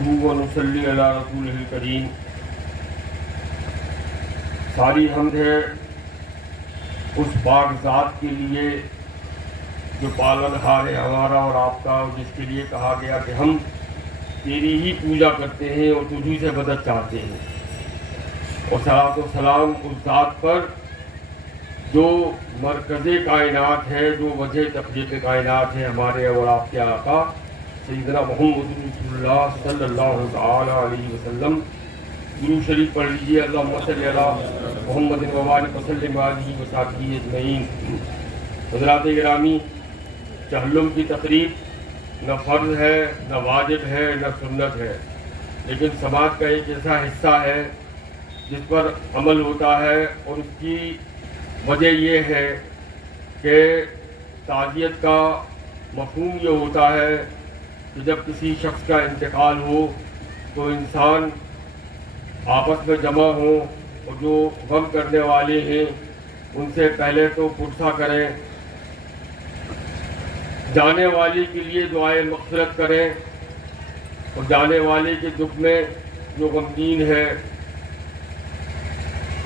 ونصلی علی رسولہ الکریم۔ ساری حمد ہے اس پاک ذات کے لیے جو پالن ہار ہے ہمارا اور آپ کا، اور جس کے لیے کہا گیا کہ ہم تیری ہی پوجا کرتے ہیں اور تجھی سے مدد چاہتے ہیں، اور صلاۃ و سلام اس ذات پر جو مرکز کائنات ہے، جو وجہ تخلیق کائنات ہے، ہمارے اور آپ کے آقا سیدنا محمد رسول اللہ صلی اللہ تعالی علیہ وسلم۔ درود شریف پڑھ لیجیے، اللہم صلی علی محمد وبارک وسلم علیہ وصحبہ اجمعین۔ حضرات گرامی، چہلم کی تقریب نہ فرض ہے، نہ واجب ہے، نہ سنت ہے، لیکن سماج کا ایک ایسا حصہ ہے جس پر عمل ہوتا ہے، اور اس کی وجہ یہ ہے کہ تعزیت کا مفہوم یہ ہوتا ہے کہ جب کسی شخص کا انتقال ہو تو انسان آپس میں جمع ہوں اور جو غم کرنے والے ہیں ان سے پہلے تو پرسہ کریں، جانے والے کے لیے دعائے مغفرت کریں، اور جانے والے کے دکھ میں جو غمگین ہے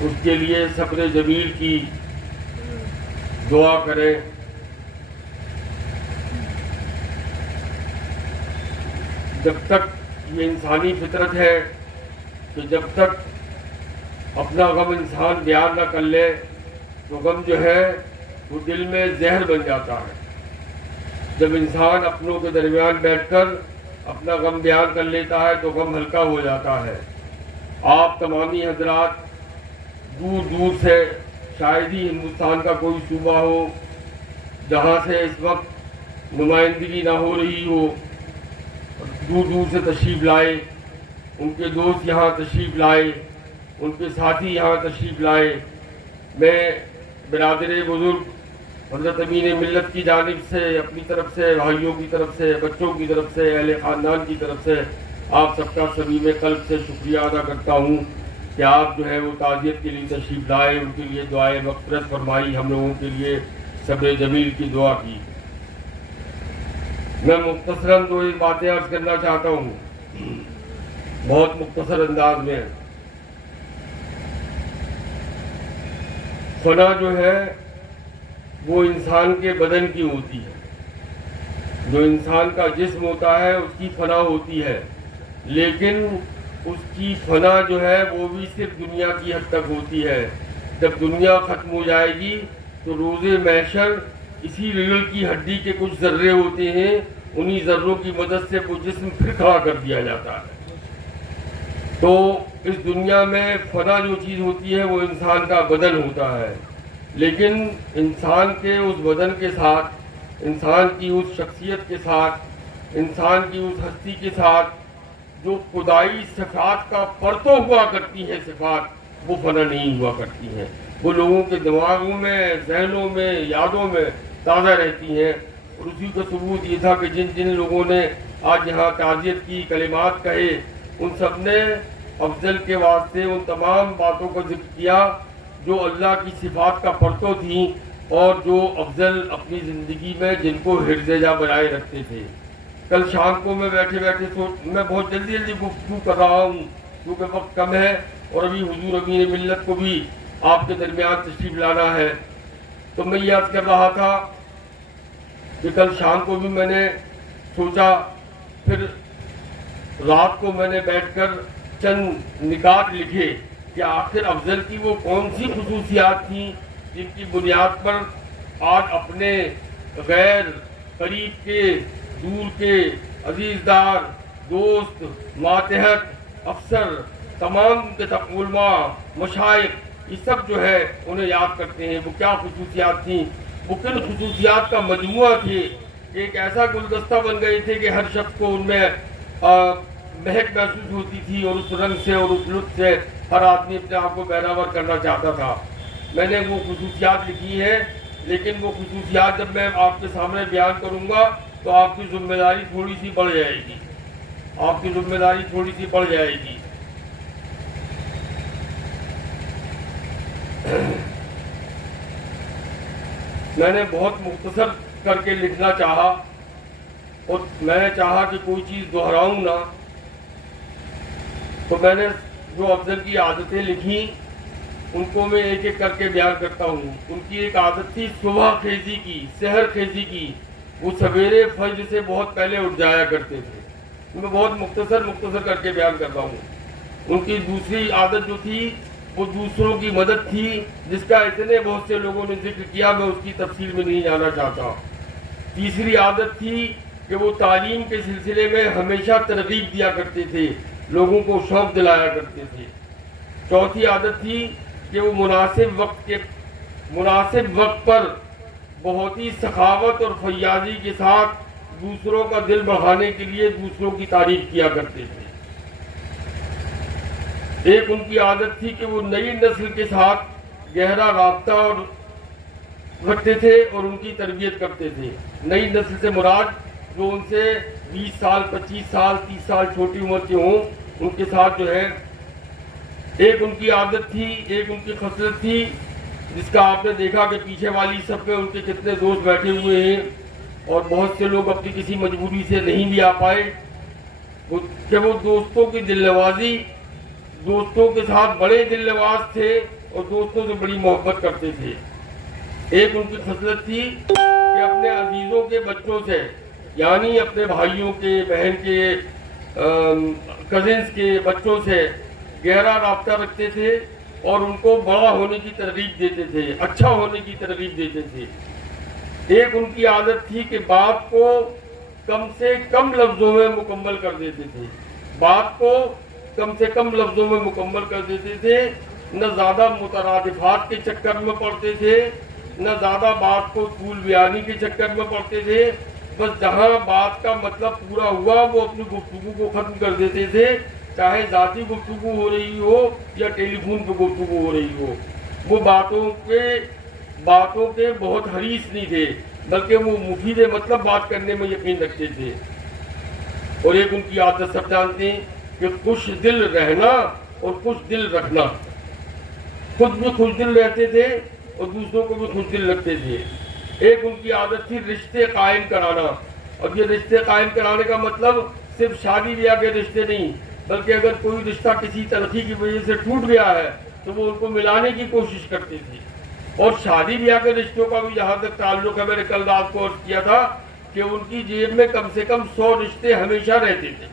اس کے لیے صبر جمیل کی دعا کریں۔ جب تک یہ انسانی فطرت ہے کہ جب تک اپنا غم انسان بیان نہ کر لے تو غم جو ہے وہ دل میں زہر بن جاتا ہے۔ جب انسان اپنوں کے درمیان بیٹھ کر اپنا غم بیان کر لیتا ہے تو غم ہلکا ہو جاتا ہے۔ آپ تمامی حضرات دور دور سے، شاید ہی ہندوستان کا کوئی صوبہ ہو جہاں سے اس وقت نمائندگی نہ ہو رہی ہو، دور دور سے تشریف لائے، ان کے دوست یہاں تشریف لائے، ان کے ساتھی یہاں تشریف لائے۔ میں برادر بزرگ حضرت امین ملت کی جانب سے، اپنی طرف سے، بھائیوں کی طرف سے، بچوں کی طرف سے، اہل خاندان کی طرف سے آپ سب کا صمیم قلب سے شکریہ ادا کرتا ہوں کہ آپ جو ہے وہ تعزیت کے لیے تشریف لائے، ان کے لیے دعائے مغفرت فرمائی، ہم لوگوں کے لیے صبر جمیل کی دعا کی۔ میں مختصراً دو ایک باتیں عرض کرنا چاہتا ہوں، بہت مختصر انداز میں۔ فنا جو ہے وہ انسان کے بدن کی ہوتی ہے، جو انسان کا جسم ہوتا ہے اس کی فنا ہوتی ہے، لیکن اس کی فنا جو ہے وہ بھی صرف دنیا کی حد تک ہوتی ہے۔ جب دنیا ختم ہو جائے گی تو روز محشر اسی ریڑھ کی ہڈی کے کچھ ذرے ہوتے ہیں، انہی ذروں کی مدد سے وہ جسم پھر کھڑا کر دیا جاتا ہے۔ تو اس دنیا میں فنا جو چیز ہوتی ہے وہ انسان کا بدن ہوتا ہے، لیکن انسان کے اس بدن کے ساتھ، انسان کی اس شخصیت کے ساتھ، انسان کی اس ہستی کے ساتھ جو خدائی صفات کا پرتو ہوا کرتی ہیں صفات، وہ فنا نہیں ہوا کرتی ہیں، وہ لوگوں کے دماغوں میں، ذہنوں میں، یادوں میں تازہ رہتی ہیں۔ اور اسی کا ثبوت یہ تھا کہ جن جن لوگوں نے آج یہاں تعزیت کی کلمات کہے، ان سب نے افضل کے واسطے ان تمام باتوں کا ذکر کیا جو اللہ کی صفات کا پرتو تھیں، اور جو افضل اپنی زندگی میں جن کو حرز جا بنائے رکھتے تھے۔ کل شام کو میں بیٹھے میں بہت جلدی گفتگو کر رہا ہوں کیونکہ وقت کم ہے، اور ابھی حضور امین ملت کو بھی آپ کے درمیان تشریف لانا ہے، تو میں یہ عرض کر رہا تھا کہ کل شام کو بھی میں نے سوچا، پھر رات کو میں نے بیٹھ کر چند نکات لکھے کہ آخر افضل کی وہ کون سی خصوصیات تھیں جن کی بنیاد پر آج اپنے غیر، قریب کے، دور کے، عزیزدار، دوست، ماتحت، افسر، تمام کے علماء، مشائخ، یہ سب جو ہے انہیں یاد کرتے ہیں۔ وہ کیا خصوصیات تھیں، وہ کن خصوصیات کا مجموعہ تھے، ایک ایسا گلدستہ بن گئے تھے کہ ہر شخص کو ان میں مہک محسوس ہوتی تھی، اور اس رنگ سے اور اس لطف سے ہر آدمی اپنے آپ کو بہراور کرنا چاہتا تھا۔ میں نے وہ خصوصیات لکھی ہیں، لیکن وہ خصوصیات جب میں آپ کے سامنے بیان کروں گا تو آپ کی ذمہ داری تھوڑی سی بڑھ جائے گی، آپ کی ذمہ داری تھوڑی سی بڑھ جائے گی۔ میں نے بہت مختصر کر کے لکھنا چاہا، اور میں نے چاہا کہ کوئی چیز دہراؤں نہ، تو میں نے جو افضل کی عادتیں لکھی ان کو میں ایک ایک کر کے بیان کرتا ہوں. ان کی ایک عادت تھی صبح خیزی کی، سحر خیزی کی. وہ سویرے فجر سے بہت پہلے اٹھ جایا کرتے تھے. میں بہت مختصر کر کے بیان کر رہا ہوں. ان کی دوسری عادت جو تھی وہ دوسروں کی مدد تھی، جس کا اتنے بہت سے لوگوں نے ذکر کیا، میں اس کی تفصیل میں نہیں جانا چاہتا. تیسری عادت تھی کہ وہ تعلیم کے سلسلے میں ہمیشہ ترغیب دیا کرتے تھے، لوگوں کو شوق دلایا کرتے تھے. چوتھی عادت تھی کہ وہ مناسب وقت پر بہت ہی سخاوت اور فیاضی کے ساتھ دوسروں کا دل بڑھانے کے لیے دوسروں کی تعریف کیا کرتے تھے. ایک ان کی عادت تھی کہ وہ نئی نسل کے ساتھ گہرا رابطہ رکھتے تھے اور ان کی تربیت کرتے تھے. نئی نسل سے مراد جو ان سے 20 سال 25 سال 30 سال چھوٹی عمر کے ہوں، ان کے ساتھ جو ہے. ایک ان کی عادت تھی، ایک ان کی خصلت تھی، جس کا آپ نے دیکھا کہ پیچھے والی صف میں ان کے کتنے دوست بیٹھے ہوئے ہیں اور بہت سے لوگ اپنی کسی مجبوری سے نہیں بھی آ پائے، کہ وہ دوستوں کی دل نوازی، دوستوں کے ساتھ بڑے دل نواز تھے اور دوستوں سے بڑی محبت کرتے تھے. ایک ان کی خصلت تھی کہ اپنے عزیزوں کے بچوں سے، یعنی اپنے بھائیوں کے، بہن کے، کزنس کے بچوں سے گہرا رابطہ رکھتے تھے اور ان کو بڑا ہونے کی ترغیب دیتے تھے، اچھا ہونے کی ترغیب دیتے تھے. ایک ان کی عادت تھی کہ بات کو کم سے کم لفظوں میں مکمل کر دیتے تھے. بات کو کم سے کم لفظوں میں مکمل کر دیتے تھے. نہ زیادہ مترادفات کے چکر میں پڑتے تھے، نہ زیادہ بات کو طول بیانی کے چکر میں پڑتے تھے. بس جہاں بات کا مطلب پورا ہوا وہ اپنی گفتگو کو ختم کر دیتے تھے، چاہے ذاتی گفتگو ہو رہی ہو یا ٹیلی فون پہ گفتگو ہو رہی ہو. وہ باتوں کے بہت حریص نہیں تھے، بلکہ وہ مفید مطلب بات کرنے میں یقین رکھتے تھے. اور ایک ان کی عادت سب جانتے ہیں کہ خوش دل رہنا اور خوش دل رکھنا. خود بھی خوش دل رہتے تھے اور دوسروں کو بھی خوش دل رکھتے تھے. ایک ان کی عادت تھی رشتے قائم کرانا. اور یہ رشتے قائم کرانے کا مطلب صرف شادی بیاہ کے رشتے نہیں، بلکہ اگر کوئی رشتہ کسی تلخی کی وجہ سے ٹوٹ گیا ہے تو وہ ان کو ملانے کی کوشش کرتے تھے. اور شادی بیاہ کے رشتوں کا بھی جہاں تک تعلق ہے، میں نے کل رات کو عرض کیا تھا کہ ان کی جیب میں کم سے کم 100 رشتے ہمیشہ رہتے تھے،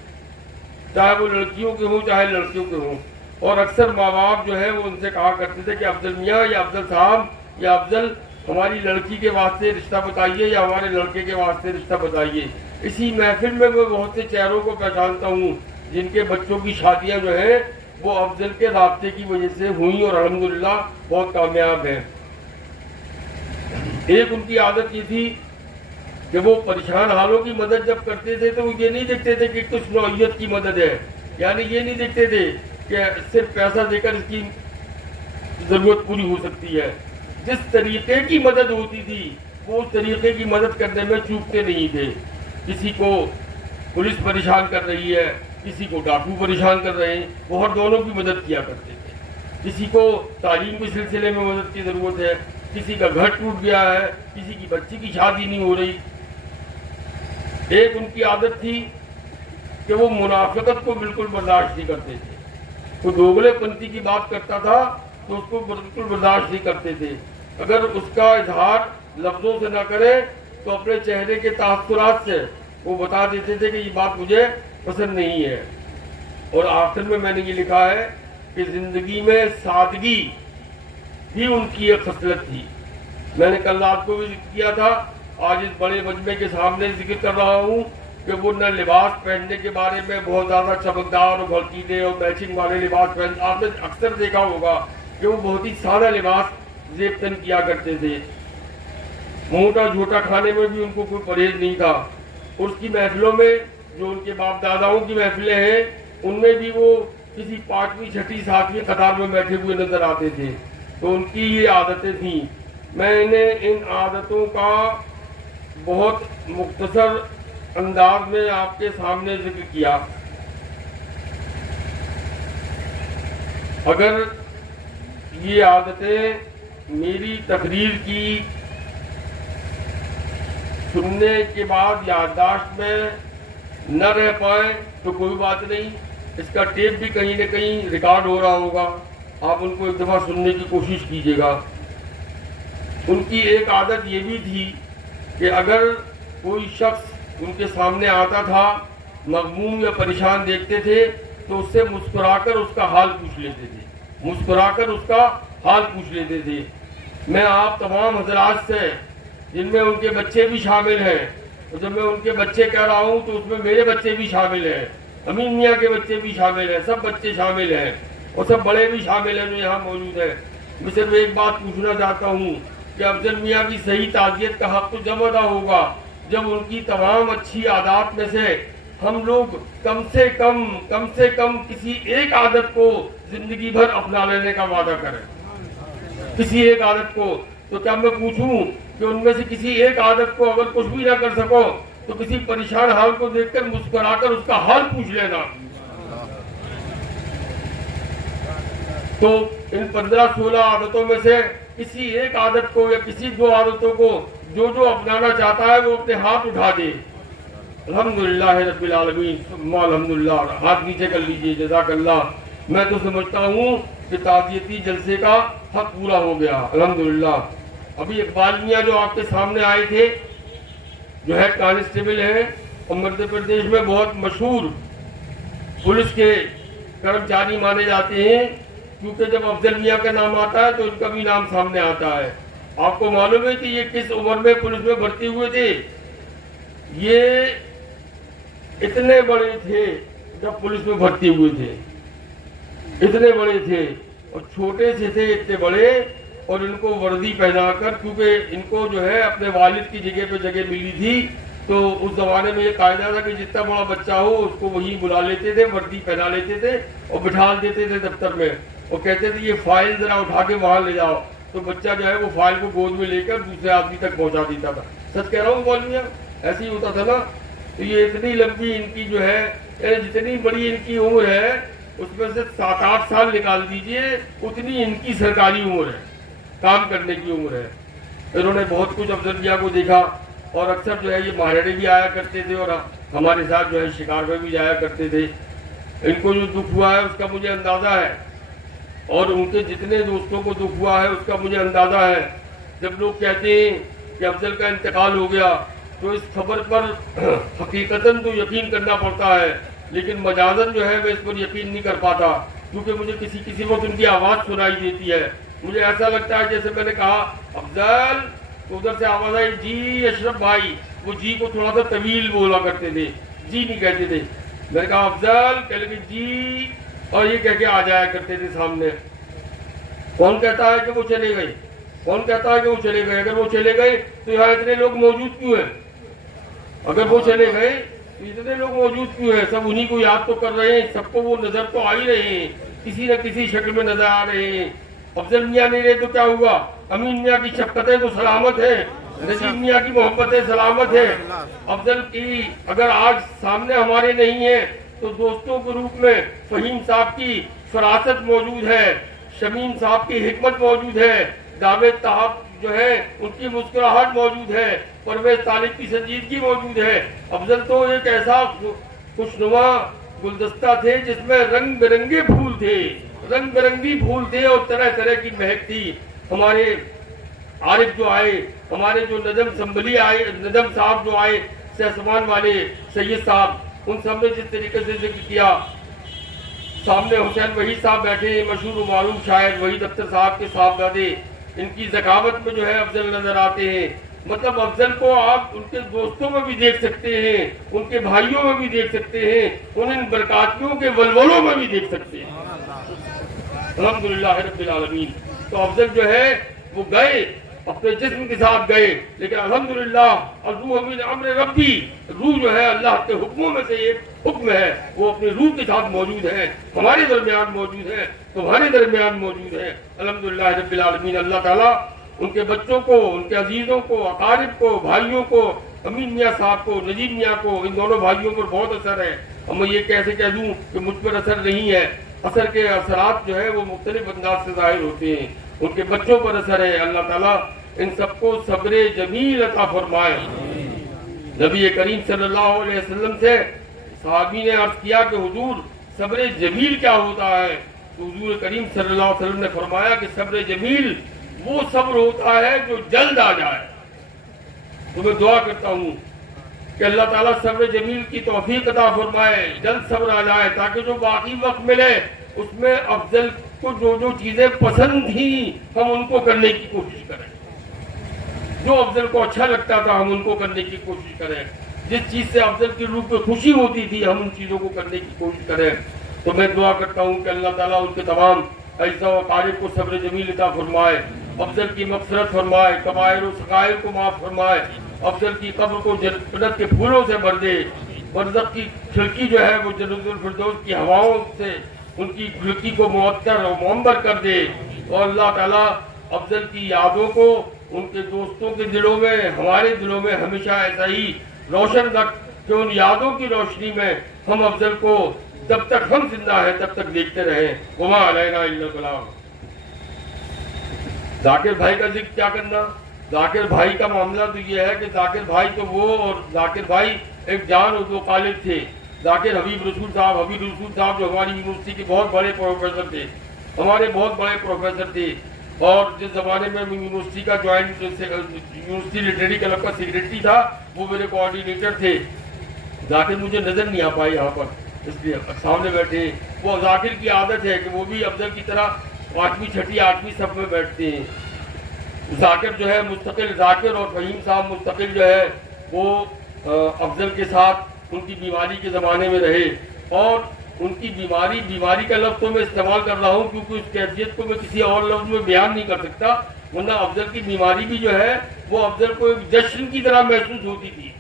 چاہے وہ لڑکیوں کے ہوں چاہے لڑکیوں کے ہوں. اور اکثر ماں باپ جو ہے وہ ان سے کہا کرتے تھے کہ افضل میاں یا افضل صاحب یا افضل ہماری لڑکی کے واسطے رشتہ بتائیے یا ہمارے لڑکے کے واسطے رشتہ بتائیے. اسی محفل میں میں بہت سے چہروں کو پہچانتا ہوں جن کے بچوں کی شادیاں جو ہیں وہ افضل کے رابطے کی وجہ سے ہوئی اور الحمدللہ بہت کامیاب ہیں. ایک ان کی عادت یہ تھی کہ وہ پریشان حالوں کی مدد جب کرتے تھے تو وہ یہ نہیں دیکھتے تھے کہ کس نوعیت کی مدد ہے، یعنی یہ نہیں دیکھتے تھے کہ صرف پیسہ دے کر اس کی ضرورت پوری ہو سکتی ہے. جس طریقے کی مدد ہوتی تھی وہ اس طریقے کی مدد کرنے میں چوکتے نہیں تھے. کسی کو پولیس پریشان کر رہی ہے، کسی کو ڈاکو پریشان کر رہے ہیں، وہ ہر دونوں کی مدد کیا کرتے تھے. کسی کو تعلیم کے سلسلے میں مدد کی ضرورت ہے، کسی کا گھر ٹوٹ گیا ہے، کسی کی بچی کی شادی نہیں ہو رہی. ایک ان کی عادت تھی کہ وہ منافقت کو بالکل برداشت نہیں کرتے تھے. وہ دوگلے پنتی کی بات کرتا تھا تو اس کو بالکل برداشت نہیں کرتے تھے. اگر اس کا اظہار لفظوں سے نہ کرے تو اپنے چہرے کے تاثرات سے وہ بتا دیتے تھے کہ یہ بات مجھے پسند نہیں ہے. اور آخر میں نے یہ لکھا ہے کہ زندگی میں سادگی بھی ان کی ایک خصلت تھی. میں نے کل رات کو بھی ذکر کیا تھا، آج اس بڑے مجمع کے سامنے ذکر کر رہا ہوں کہ وہ نہ لباس پہننے کے بارے میں بہت زیادہ چمکدار اور بھڑکیلے اور میچنگ والے لباس پہن، آپ نے اکثر دیکھا ہوگا کہ وہ بہت ہی سادہ لباس زیب تن کیا کرتے تھے. موٹا جھوٹا کھانے میں بھی ان کو کوئی پرہیز نہیں تھا. اس کی محفلوں میں جو ان کے باپ داداؤں کی محفلیں ہیں ان میں بھی وہ کسی 5ویں 6ٹھی 7ویں قطار میں بیٹھے ہوئے نظر آتے تھے. تو ان کی یہ عادتیں تھیں. میں نے ان عادتوں کا بہت مختصر انداز میں آپ کے سامنے ذکر کیا. اگر یہ عادتیں میری تقریر کی سننے کے بعد یادداشت میں نہ رہ پائیں تو کوئی بات نہیں، اس کا ٹیپ بھی کہیں نہ کہیں ریکارڈ ہو رہا ہوگا، آپ ان کو ایک دفعہ سننے کی کوشش کیجیے گا۔ ان کی ایک عادت یہ بھی تھی کہ اگر کوئی شخص ان کے سامنے آتا تھا، مغموم یا پریشان دیکھتے تھے تو اس سے مسکرا کر اس کا حال پوچھ لیتے تھے، مسکرا کر اس کا حال پوچھ لیتے تھے۔ میں آپ تمام حضرات سے، جن میں ان کے بچے بھی شامل ہیں، اور جب میں ان کے بچے کہہ رہا ہوں تو اس میں میرے بچے بھی شامل ہیں، امین میاں کے بچے بھی شامل ہیں، سب بچے شامل ہیں اور سب بڑے بھی شامل ہیں جو یہاں موجود ہیں۔ میں صرف ایک بات پوچھنا چاہتا ہوں کہ افضل میاں کی صحیح تعزیت کا حق تو جب ادا ہوگا جب ان کی تمام اچھی عادات میں سے ہم لوگ کم سے کم کسی ایک عادت کو زندگی بھر اپنا لینے کا وعدہ کریں، کسی ایک عادت کو۔ تو کیا میں پوچھوں کہ ان میں سے کسی ایک عادت کو اگر کچھ بھی نہ کر سکو تو کسی پریشان حال کو دیکھ کر مسکرا کر اس کا حال پوچھ لینا۔ تو ان 15-16 عادتوں میں سے کسی ایک عادت کو یا کسی 2 عادتوں کو جو اپنانا چاہتا ہے وہ اپنے ہاتھ اٹھا دے۔ الحمدللہ رب العالمین، ثم الحمدللہ۔ ہاتھ نیچے کر لیجئے، جزاک اللہ۔ میں تو سمجھتا ہوں کہ تعزیتی جلسے کا حق پورا ہو گیا، الحمدللہ۔ ابھی اقبال میاں جو آپ کے سامنے آئے تھے، جو ہیڈ کانسٹیبل ہیں اور مدھیہ پردیش میں بہت مشہور پولیس کے کرمچاری مانے جاتے ہیں، کیونکہ جب افضل میاں کا نام آتا ہے تو ان کا بھی نام سامنے آتا ہے۔ آپ کو معلوم ہے کہ یہ کس عمر میں پولیس میں بھرتی ہوئے تھے؟ یہ اتنے بڑے تھے جب پولیس میں بھرتی ہوئے تھے، اتنے بڑے تھے، اور چھوٹے سے تھے اتنے بڑے، اور ان کو وردی پہنا کر، کیونکہ ان کو جو ہے اپنے والد کی جگہ پہ جگہ ملی تھی، تو اس زمانے میں یہ قاعدہ تھا کہ جتنا بڑا بچہ ہو اس کو وہی بلا لیتے تھے، وردی پہنا لیتے تھے اور بٹھا دیتے تھے دفتر میں، اور کہتے تھے یہ فائل ذرا اٹھا کے وہاں لے جاؤ، تو بچہ جو ہے وہ فائل کو گود میں لے کر دوسرے آدمی تک پہنچا دیتا تھا۔ سچ کہہ رہا ہوں بول میاں، ایسے ہی ہوتا تھا نا۔ تو یہ اتنی لمبی ان کی جو ہے، جتنی بڑی ان کی عمر ہے اس میں سے 7-8 سال نکال دیجئے، اتنی ان کی سرکاری عمر ہے، کام کرنے کی عمر ہے۔ انہوں نے بہت کچھ افضل میاں کو دیکھا، اور اکثر جو ہے یہ ماہرے بھی آیا کرتے تھے اور ہمارے ساتھ جو ہے شکار میں بھی جایا کرتے تھے۔ ان کو جو دکھ ہوا ہے اس کا مجھے اندازہ ہے، اور ان کے جتنے دوستوں کو دکھ ہوا ہے اس کا مجھے اندازہ ہے۔ جب لوگ کہتے ہیں کہ افضل کا انتقال ہو گیا تو اس خبر پر حقیقتاً تو یقین کرنا پڑتا ہے، لیکن مجازاً جو ہے میں اس پر یقین نہیں کر پاتا، کیونکہ مجھے کسی وقت ان کی آواز سنائی دیتی ہے۔ مجھے ایسا لگتا ہے جیسے میں نے کہا افضل، تو ادھر سے آواز آئی جی اشرف بھائی، وہ جی کو تھوڑا سا طویل بولا کرتے تھے، جی نہیں کہتے تھے۔ میں نے کہا افضل، کہہ لگے جی، اور یہ کہہ کے آ جایا کرتے تھے سامنے۔ کون کہتا ہے کہ وہ چلے گئے؟ کون کہتا ہے کہ وہ چلے گئے؟ اگر وہ چلے گئے تو یہاں اتنے لوگ موجود کیوں ہیں؟ اگر وہ چلے گئے تو اتنے لوگ موجود کیوں ہیں؟ سب انہی کو یاد تو کر رہے ہیں، سب کو وہ نظر تو آ ہی رہے ہیں، کسی نہ کسی شکل میں نظر آ رہے ہیں۔ افضل میاں نہیں رہے تو کیا ہوا؟ امین میاں کی شفقتیں تو سلامت ہے، نجیب میاں کی محبتیں سلامت ہے۔ افضل کی اگر آج سامنے ہمارے نہیں ہیں تو دوستوں کے روپ میں فہیم صاحب کی فراست موجود ہے، شمیم صاحب کی حکمت موجود ہے، جاوید صاحب جو ہے ان کی مسکراہٹ موجود ہے، پرویز طالب کی سنجیدگی موجود ہے۔ افضل تو ایک ایسا خوشنما گلدستہ تھے جس میں رنگ برنگے پھول تھے، رنگ برنگی پھول تھے اور طرح طرح کی مہک تھی۔ ہمارے عارف جو آئے، ہمارے جو نظم سنبھلی آئے، نظم صاحب جو آئے، سہسمان والے سید صاحب، ان سب نے جس طریقے سے ذکر کیا، سامنے حسین وحید صاحب بیٹھے ہیں، مشہور و معروف شاعر وحید اختر صاحب کے صاحبزادے، ان کی ذکاوت میں جو ہے افضل نظر آتے ہیں۔ مطلب افضل کو آپ ان کے دوستوں میں بھی دیکھ سکتے ہیں، ان کے بھائیوں میں بھی دیکھ سکتے ہیں، ان برکاتیوں کے ولولوں میں بھی دیکھ سکتے ہیں۔ الحمدللہ رب العالمین۔ تو افضل جو ہے وہ گئے، اپنے جسم کے ساتھ گئے، لیکن الحمدللہ الروح من امر ربی، روح جو ہے اللہ کے حکموں میں سے ایک حکم ہے، وہ اپنی روح کے ساتھ موجود ہے، ہمارے درمیان موجود ہے، تمہارے درمیان موجود ہے۔ الحمدللہ رب العالمین۔ اللہ تعالیٰ ان کے بچوں کو، ان کے عزیزوں کو، اقارب کو، بھائیوں کو، امین میاں صاحب کو، نجیب میاں کو، ان دونوں بھائیوں پر بہت اثر ہے۔ اور میں یہ کیسے کہہ دوں کہ مجھ پر اثر نہیں ہے؟ اثر کے اثرات جو ہے وہ مختلف انداز سے ظاہر ہوتے ہیں، ان کے بچوں پر اثر ہے۔ اللہ تعالیٰ ان سب کو صبر جمیل عطا فرمائے۔ نبی کریم صلی اللہ علیہ وسلم سے صحابی نے عرض کیا کہ حضور صبر جمیل کیا ہوتا ہے تو حضور کریم صلی اللہ علیہ وسلم نے فرمایا کہ صبر جمیل وہ صبر ہوتا ہے جو جلد آ جائے. تو میں دعا کرتا ہوں کہ اللہ تعالیٰ صبر جمیل کی توفیق عطا فرمائے, جلد صبر آ جائے, تاکہ جو باقی وقت ملے اس میں افضل کو جو چیزیں پسند تھیں ہم ان کو کرنے کی کوشش کریں, جو افضل کو اچھا لگتا تھا ہم ان کو کرنے کی کوشش کریں, جس چیز سے افضل کی روح پہ خوشی ہوتی تھی ہم ان چیزوں کو کرنے کی کوشش کریں. تو میں دعا کرتا ہوں کہ اللہ تعالیٰ ان کے تمام اجزاء و اقارب کو صبر جمیل عطا فرمائے, افضل کی مغفرت فرمائے, کبائر و صغائر کو معاف فرمائے, افضل کی قبر کو جنت کے پھولوں سے بھر دے, برزخ کی کھڑکی جو ہے وہ جنت الفردوس کی ہواؤں سے ان کی کھڑکی کو معطر و معمر کر دے. اور اللہ تعالیٰ افضل کی یادوں کو ان کے دوستوں کے دلوں میں, ہمارے دلوں میں ہمیشہ ایسا ہی روشن رکھ کہ ان یادوں کی روشنی میں ہم افضل کو جب تک ہم زندہ ہیں تب تک دیکھتے رہیں. وما علینا الا البلاغ. ذاکر بھائی کا ذکر کیا کرنا. ذاکر بھائی کا معاملہ تو یہ ہے کہ ذاکر بھائی تو وہ, اور ذاکر بھائی ایک جان اردو طالب تھے. ذاکر حبیب رسول صاحب جو ہماری یونیورسٹی کے بہت بڑے پروفیسر تھے, ہمارے بہت بڑے پروفیسر تھے, اور جس زمانے میں یونیورسٹی کا جوائنٹ یونیورسٹی لٹریری کلب کا سیکریٹری تھا وہ میرے کوآرڈینیٹر تھے. ذاکر مجھے نظر نہیں آ پائے یہاں پر, اس لیے سامنے بیٹھے. وہ ذاکر کی عادت ہے کہ وہ بھی افضل کی طرح 5ویں 6ٹھی 8ویں صف میں بیٹھتے ہیں. ذاکر جو ہے مستقل, ذاکر اور فہیم صاحب مستقل جو ہے وہ افضل کے ساتھ ان کی بیماری کے زمانے میں رہے. اور ان کی بیماری کا لفظ تو میں استعمال کر رہا ہوں کیونکہ اس کیفیت کو میں کسی اور لفظ میں بیان نہیں کر سکتا, ورنہ افضل کی بیماری بھی جو ہے وہ افضل کو ایک جشن کی طرح محسوس ہوتی تھی.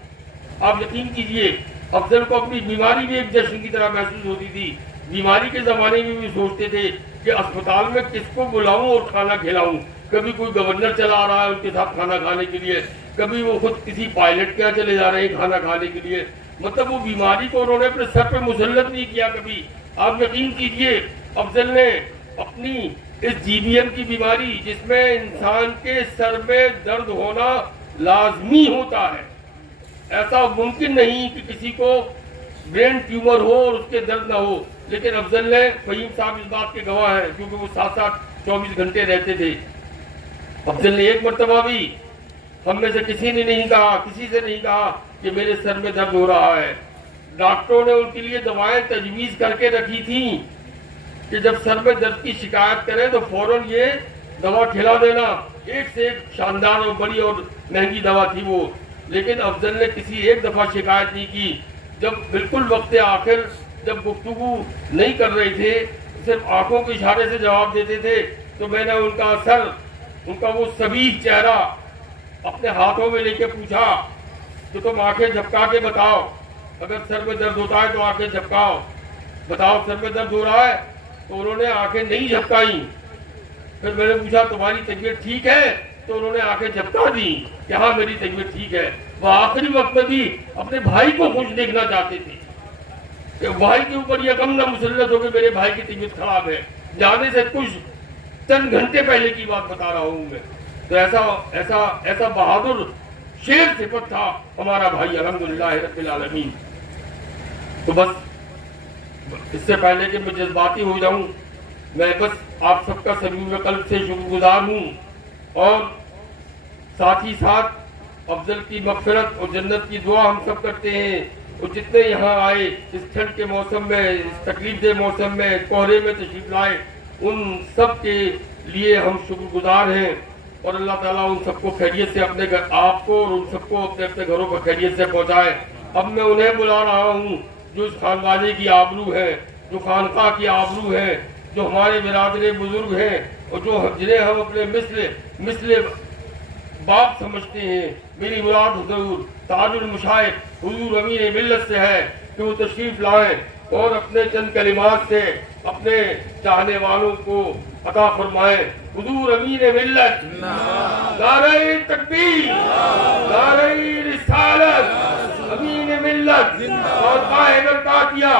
آپ یقین کیجئے افضل کو اپنی بیماری بھی ایک جشن کی طرح محسوس ہوتی تھی. بیماری کے زمانے میں بھی سوچتے تھے کہ اسپتال میں کس کو بلاؤں اور کھانا کھلاؤں. کبھی کوئی گورنر چلا آ رہا ہے ان کے ساتھ کھانا کھانے کے لیے, کبھی وہ خود کسی پائلٹ کے یہاں چلے جا رہے ہیں کھانا کھانے کے لیے. مطلب وہ بیماری کو انہوں نے اپنے سر پہ مسلط نہیں کیا کبھی. آپ یقین کیجئے افضل نے اپنی اس جی بی ایم کی بیماری, جس میں انسان کے سر میں درد ہونا لازمی ہوتا ہے, ایسا ممکن نہیں کہ کسی کو برین ٹیومر ہو اور اس کے درد نہ ہو, لیکن افضل نے, فہیم صاحب اس بات کے گواہ ہیں کیونکہ وہ 7-7 24 گھنٹے رہتے تھے. افضل نے ایک مرتبہ بھی ہم میں سے کسی سے نہیں کہا کہ میرے سر میں درد ہو رہا ہے. ڈاکٹروں نے ان کے لیے دوائیں تجویز کر کے رکھی تھیں کہ جب سر میں درد کی شکایت کریں تو فوراً یہ دوا کھلا دینا. ایک سے ایک شاندار اور بڑی اور مہنگی دوا تھی وہ, لیکن افضل نے کسی ایک دفعہ شکایت نہیں کی. جب بالکل وقت آخر جب گفتگو نہیں کر رہے تھے, صرف آنکھوں کے اشارے سے جواب دیتے تھے, تو میں نے ان کا وہ سبیح چہرہ اپنے ہاتھوں میں لے کے پوچھا کہ تم آنکھیں جھپکا کے بتاؤ, اگر سر میں درد ہوتا ہے تو آنکھیں جھپکاؤ, بتاؤ سر میں درد ہو رہا ہے. تو انہوں نے آنکھیں نہیں جھپکائیں. پھر میں نے پوچھا تمہاری طبیعت ٹھیک ہے, تو انہوں نے آنکھیں جھپکا دی کہ ہاں میری طبیعت ٹھیک ہے. وہ آخری وقت میں بھی اپنے بھائی کو خوش دیکھنا چاہتے تھے کہ بھائی کے اوپر یہ غم نہ مسلط ہو کہ میرے بھائی کی طبیعت خراب ہے. جانے سے کچھ چند گھنٹے پہلے کی بات بتا رہا ہوں میں. تو ایسا بہادر شیر صفت تھا ہمارا بھائی, الحمدللہ رب العالمین. تو بس اس سے پہلے کہ میں جذباتی ہو جاؤں, میں بس آپ سب کا صمیم قلب سے شکر گزار ہوں, اور ساتھ ہی ساتھ افضل کی مغفرت اور جنت کی دعا ہم سب کرتے ہیں. اور جتنے یہاں آئے اس ٹھنڈ کے موسم میں, اس تکلیف دہ موسم میں, کوہرے میں تشریف لائے, ان سب کے لیے ہم شکر گزار ہیں. اور اللہ تعالیٰ ان سب کو خیریت سے اپنے گھر, آپ کو اور ان سب کو اپنے اپنے گھروں پر خیریت سے پہنچائے. اب میں انہیں بلا رہا ہوں جو اس خانوانے کی آبرو ہے, جو خانقاہ کی آبرو ہے, جو ہمارے برادر بزرگ ہیں, اور جنہیں ہم اپنے مثل باپ سمجھتے ہیں. میری مراد حضور تاج المشائخ حضور امین ملت سے ہے کہ وہ تشریف لائیں اور اپنے چند کلمات سے اپنے چاہنے والوں کو عطا فرمائیں. حضور امین ملت, نعرہ تکبیر, نعرہ رسالت, امین ملت اور قائد القادیہ.